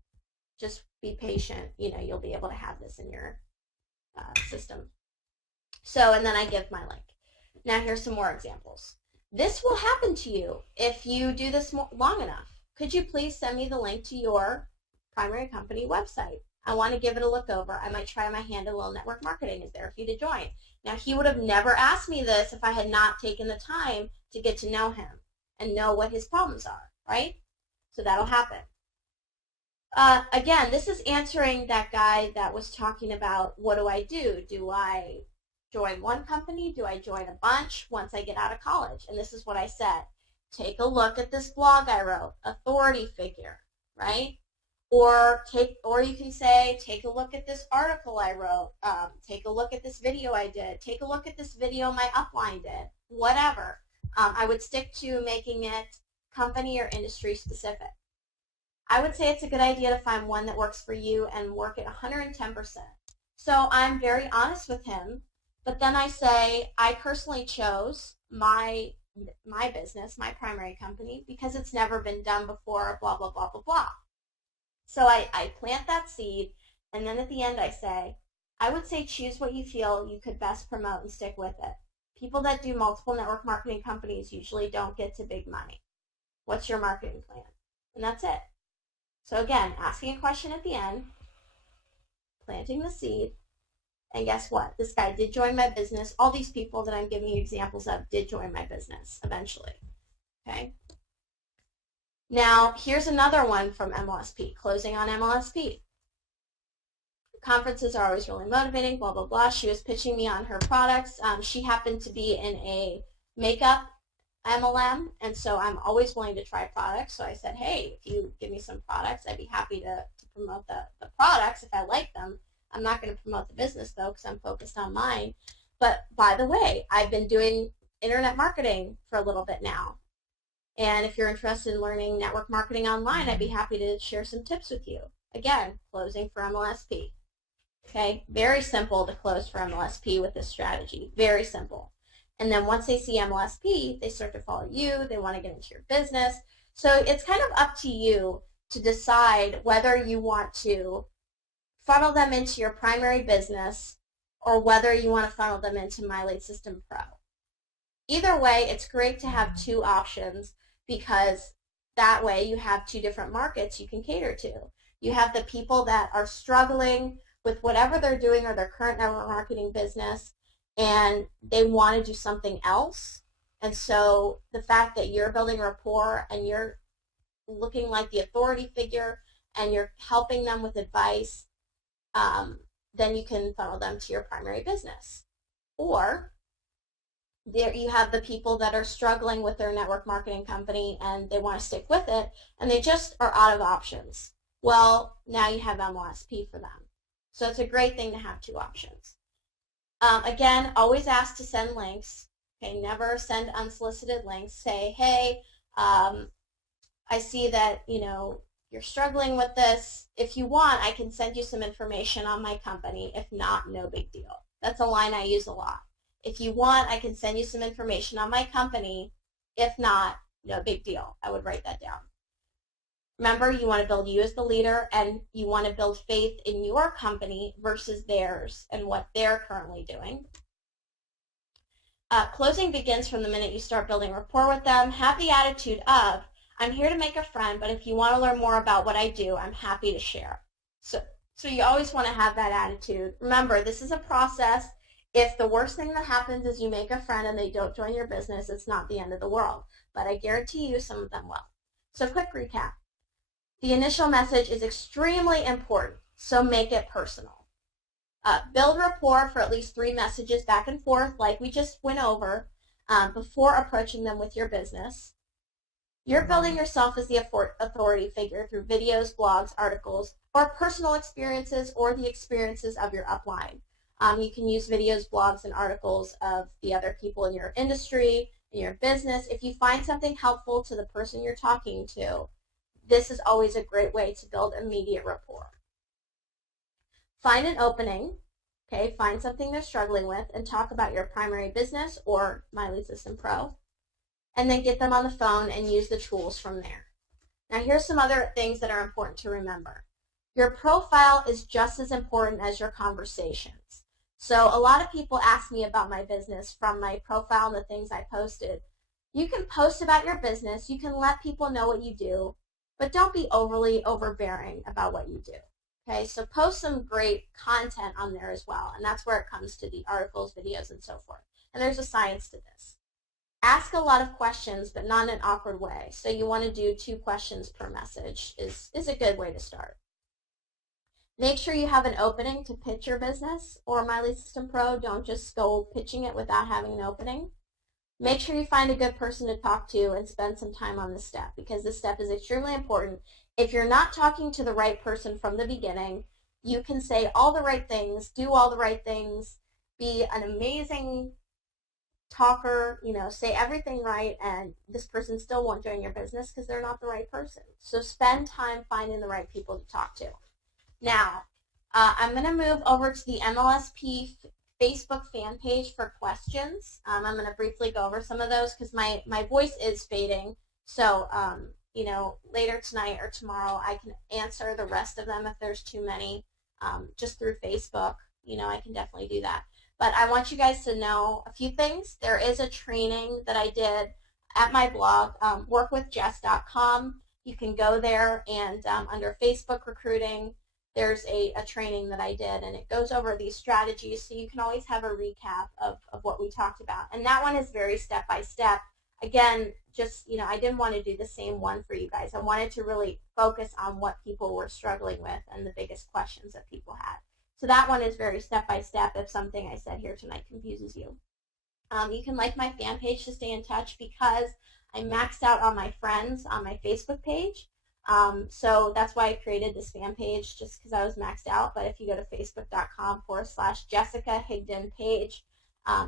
just be patient, you'll be able to have this in your system. So, and then I give my link. Now here's some more examples. This will happen to you if you do this long enough. Could you please send me the link to your primary company website? I want to give it a look over. I might try my hand at a little network marketing. Is there for you to join? Now, he would have never asked me this if I had not taken the time to get to know him and know what his problems are, right? So that'll happen. Again, this is answering that guy that was talking about, what do I do? Do I join one company? Do I join a bunch once I get out of college? And this is what I said. Take a look at this blog I wrote, authority figure, right? Or you can say, take a look at this article I wrote, take a look at this video I did, take a look at this video my upline did, whatever. I would stick to making it company or industry specific. I would say it's a good idea to find one that works for you and work at 110%. So I'm very honest with him, but then I say I personally chose my business, my primary company, because it's never been done before, blah, blah, blah, blah, blah. So I plant that seed, and then at the end I say, I would say choose what you feel you could best promote and stick with it. People that do multiple network marketing companies usually don't get to big money. What's your marketing plan? And that's it. So again, asking a question at the end, planting the seed, and guess what? This guy did join my business. All these people that I'm giving you examples of did join my business eventually. Okay? Now, here's another one from MLSP, closing on MLSP. Conferences are always really motivating, blah, blah, blah. She was pitching me on her products. She happened to be in a makeup MLM, and so I'm always willing to try products. So I said, hey, if you give me some products, I'd be happy to promote the products if I like them. I'm not going to promote the business, though, because I'm focused on mine. But by the way, I've been doing internet marketing for a little bit now. And if you're interested in learning network marketing online, I'd be happy to share some tips with you. Again, closing for MLSP. Okay, very simple to close for MLSP with this strategy. Very simple. And then once they see MLSP, they start to follow you. They want to get into your business. So it's kind of up to you to decide whether you want to funnel them into your primary business or whether you want to funnel them into My Lead System Pro. Either way, it's great to have two options because that way you have two different markets you can cater to. You have the people that are struggling with whatever they're doing or their current network marketing business and they want to do something else. And so the fact that you're building rapport and you're looking like the authority figure and you're helping them with advice, then you can funnel them to your primary business. Or there you have the people that are struggling with their network marketing company and they want to stick with it and they just are out of options. Well, now you have MLSP for them. So it's a great thing to have two options. Again, always ask to send links. Okay, never send unsolicited links. Say, hey, I see that, you're struggling with this. If you want, I can send you some information on my company. If not, no big deal. That's a line I use a lot. If you want, I can send you some information on my company. If not, no big deal. I would write that down. Remember, you want to build you as the leader, and you want to build faith in your company versus theirs and what they're currently doing. Closing begins from the minute you start building rapport with them. Have the attitude of, I'm here to make a friend, but if you want to learn more about what I do, I'm happy to share. So you always want to have that attitude. Remember, this is a process. If the worst thing that happens is you make a friend and they don't join your business, it's not the end of the world. But I guarantee you some of them will. So quick recap. The initial message is extremely important, so make it personal. Build rapport for at least 3 messages back and forth, like we just went over, before approaching them with your business. You're building yourself as the authority figure through videos, blogs, articles, or personal experiences or the experiences of your upline. You can use videos, blogs, and articles of the other people in your industry, in your business. If you find something helpful to the person you're talking to, this is always a great way to build immediate rapport. Find an opening, okay, find something they're struggling with, and talk about your primary business or My Lead System Pro, and then get them on the phone and use the tools from there. Now here's some other things that are important to remember. Your profile is just as important as your conversations. So a lot of people ask me about my business from my profile and the things I posted. You can post about your business, you can let people know what you do, but don't be overly overbearing about what you do. Okay, so post some great content on there as well, and that's where it comes to the articles, videos, and so forth. And there's a science to this. Ask a lot of questions, but not in an awkward way. So you want to do 2 questions per message is a good way to start. Make sure you have an opening to pitch your business or My Lead System Pro. Don't just go pitching it without having an opening. Make sure you find a good person to talk to and spend some time on this step because this step is extremely important. If you're not talking to the right person from the beginning, you can say all the right things, do all the right things, be an amazing talker, say everything right, and this person still won't join your business because they're not the right person. So spend time finding the right people to talk to. Now, I'm going to move over to the MLSP Facebook fan page for questions. I'm going to briefly go over some of those because my voice is fading. So, later tonight or tomorrow I can answer the rest of them if there's too many just through Facebook. I can definitely do that. But I want you guys to know a few things. There is a training that I did at my blog, workwithjess.com. You can go there and under Facebook recruiting, there's a training that I did, and it goes over these strategies, so you can always have a recap of what we talked about. And that one is very step-by-step. Again, just, I didn't want to do the same one for you guys. I wanted to really focus on what people were struggling with and the biggest questions that people had. So that one is very step-by-step if something I said here tonight confuses you. You can like my fan page to stay in touch because I maxed out on my friends on my Facebook page. So that's why I created this fan page, just because I was maxed out. But if you go to facebook.com/Jessica Higdon page,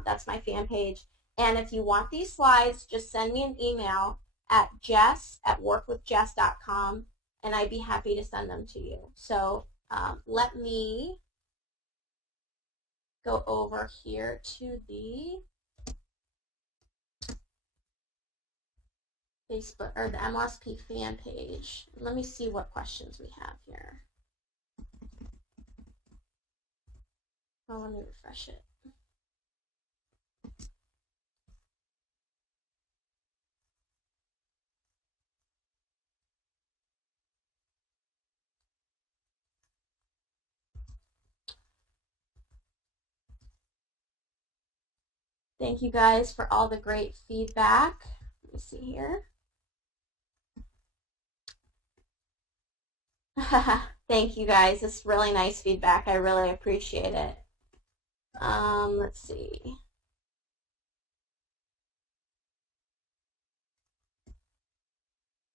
that's my fan page. And if you want these slides, just send me an email at jess@workwithjess.com, and I'd be happy to send them to you. So let me go over here to the Facebook or the MLSP fan page. Let me see what questions we have here. Oh, let me refresh it. Thank you guys for all the great feedback. Let me see here. Thank you guys. It's really nice feedback. I really appreciate it. Let's see.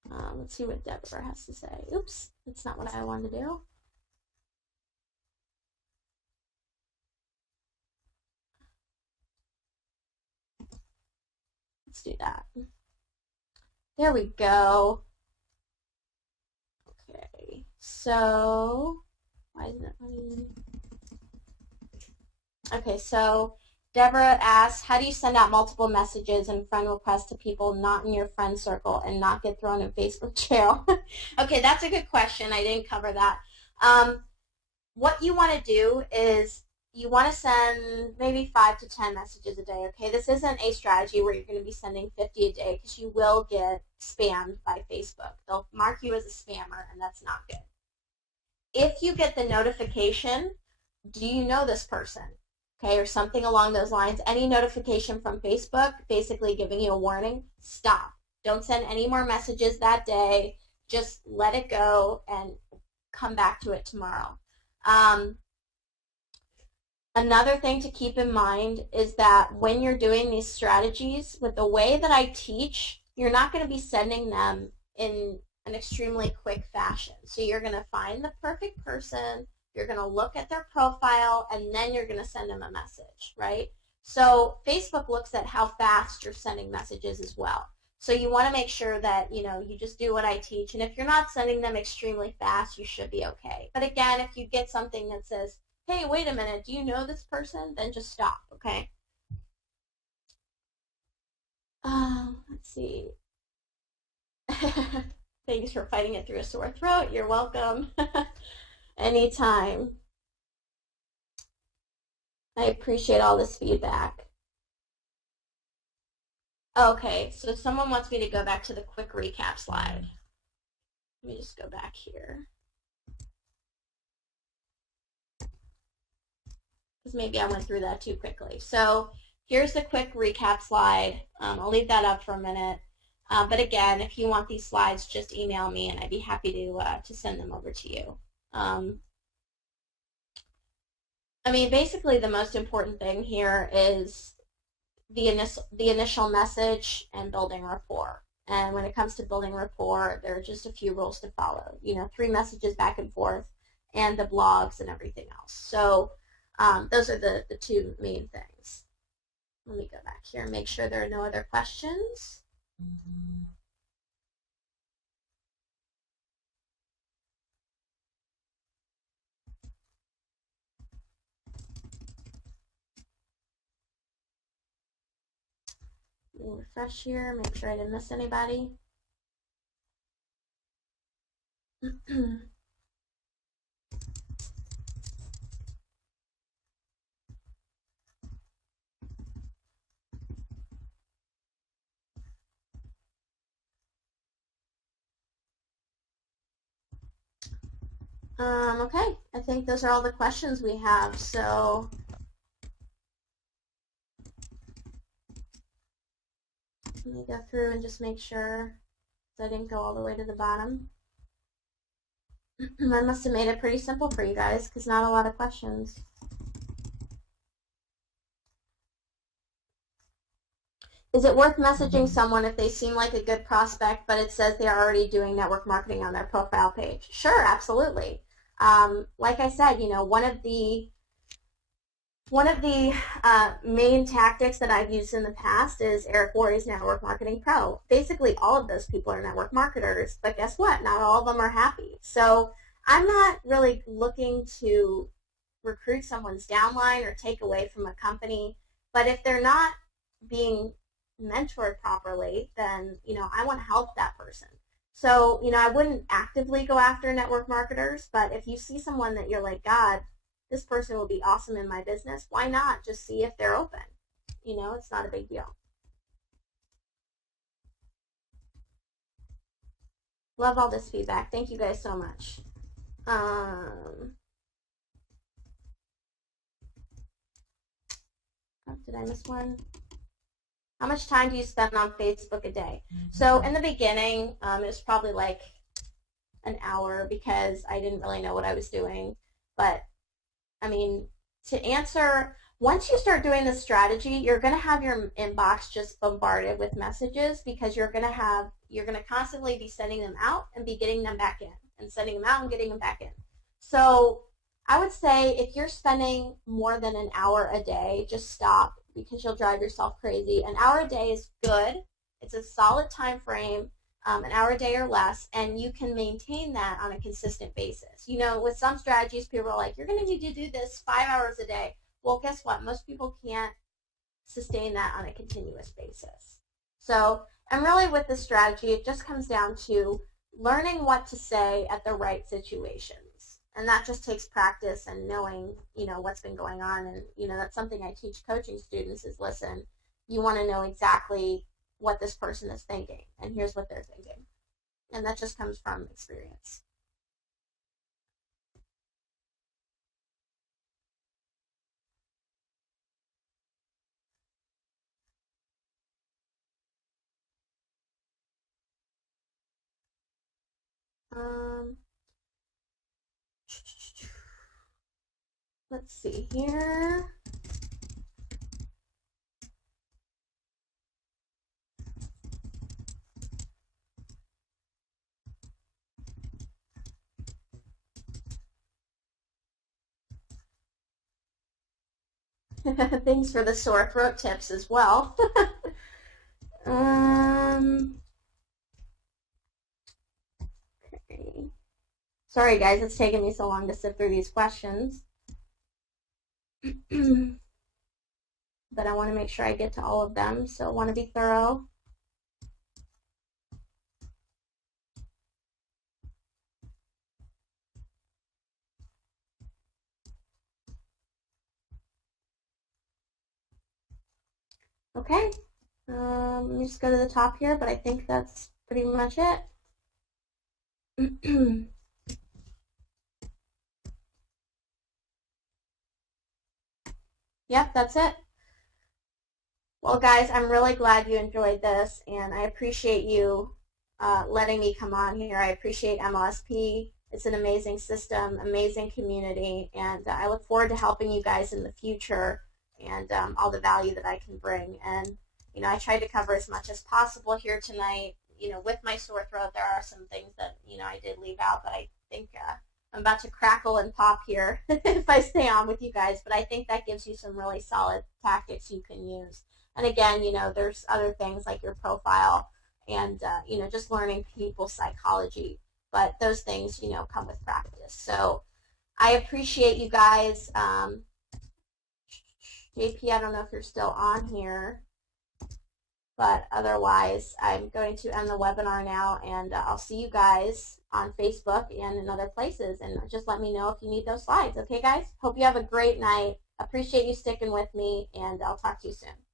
Let's see what Deborah has to say. Oops, that's not what I wanted to do. Let's do that. There we go. Okay, so why isn't it running? Okay, so Deborah asks, how do you send out multiple messages and friend requests to people not in your friend circle and not get thrown in Facebook jail? Okay, that's a good question. I didn't cover that. What you want to do is you want to send maybe 5 to 10 messages a day, okay? This isn't a strategy where you're going to be sending 50 a day because you will get spammed by Facebook. They'll mark you as a spammer, and that's not good. If you get the notification, do you know this person? Okay, or something along those lines, any notification from Facebook basically giving you a warning, stop. Don't send any more messages that day. Just let it go and come back to it tomorrow. Another thing to keep in mind is that when you're doing these strategies, with the way that I teach, you're not going to be sending them in an extremely quick fashion. So you're going to find the perfect person, you're going to look at their profile, and then you're going to send them a message, right? So Facebook looks at how fast you're sending messages as well. So you want to make sure that, you just do what I teach. And if you're not sending them extremely fast, you should be okay. But again, if you get something that says, hey, wait a minute, do you know this person? Then just stop, okay? Let's see. Thanks for fighting it through a sore throat. You're welcome. Anytime. I appreciate all this feedback. Okay, so someone wants me to go back to the quick recap slide. Let me just go back here. Because maybe I went through that too quickly. So here's the quick recap slide. I'll leave that up for a minute. But again, if you want these slides, just email me and I'd be happy to send them over to you. I mean, basically the most important thing here is the initial message and building rapport. And when it comes to building rapport, there are just a few rules to follow. 3 messages back and forth, and the blogs and everything else. So those are the 2 main things. Let me go back here and make sure there are no other questions. Let me refresh here, make sure I didn't miss anybody. Okay, I think those are all the questions we have, so let me go through and just make sure I didn't go all the way to the bottom. I must have made it pretty simple for you guys because not a lot of questions. Is it worth messaging someone if they seem like a good prospect, but it says they're already doing network marketing on their profile page? Sure, absolutely. Like I said, one of the One of the main tactics that I've used in the past is Eric Worre's Network Marketing Pro. Basically, all of those people are network marketers, but guess what? Not all of them are happy. So I'm not really looking to recruit someone's downline or take away from a company, but if they're not being mentored properly, then I want to help that person. So I wouldn't actively go after network marketers, but if you see someone that you're like, God, this person will be awesome in my business, why not just see if they're open? It's not a big deal. Love all this feedback. Thank you guys so much. Did I miss one? How much time do you spend on Facebook a day? So in the beginning, it was probably like an hour because I didn't really know what I was doing. But I mean, to answer, once you start doing this strategy, you're going to have your inbox just bombarded with messages because you're going to constantly be sending them out and be getting them back in, and sending them out and getting them back in. So I would say if you're spending more than an hour a day, just stop because you'll drive yourself crazy. An hour a day is good. It's a solid time frame. An hour a day or less, and you can maintain that on a consistent basis. With some strategies, people are like, you're going to need to do this 5 hours a day. Well, guess what? Most people can't sustain that on a continuous basis. So, and really with this strategy, it just comes down to learning what to say at the right situations. And that just takes practice and knowing, what's been going on. And, that's something I teach coaching students is, listen, you want to know exactly what this person is thinking, and here's what they're thinking. And that just comes from experience. Let's see here. Thanks for the sore throat tips as well. Okay. Sorry guys, it's taking me so long to sift through these questions. But I want to make sure I get to all of them, so I want to be thorough. Okay, let me just go to the top here, but I think that's pretty much it. Yep, that's it. Well, guys, I'm really glad you enjoyed this, and I appreciate you letting me come on here. I appreciate MLSP. It's an amazing system, amazing community, and I look forward to helping you guys in the future and all the value that I can bring. And, I tried to cover as much as possible here tonight. With my sore throat, there are some things that, I did leave out, but I think I'm about to crackle and pop here if I stay on with you guys. But I think that gives you some really solid tactics you can use. And again, there's other things like your profile and, just learning people's psychology. But those things, come with practice. So I appreciate you guys. JP, I don't know if you're still on here. But otherwise, I'm going to end the webinar now, and I'll see you guys on Facebook and in other places. And just let me know if you need those slides. Okay, guys? Hope you have a great night. Appreciate you sticking with me, and I'll talk to you soon.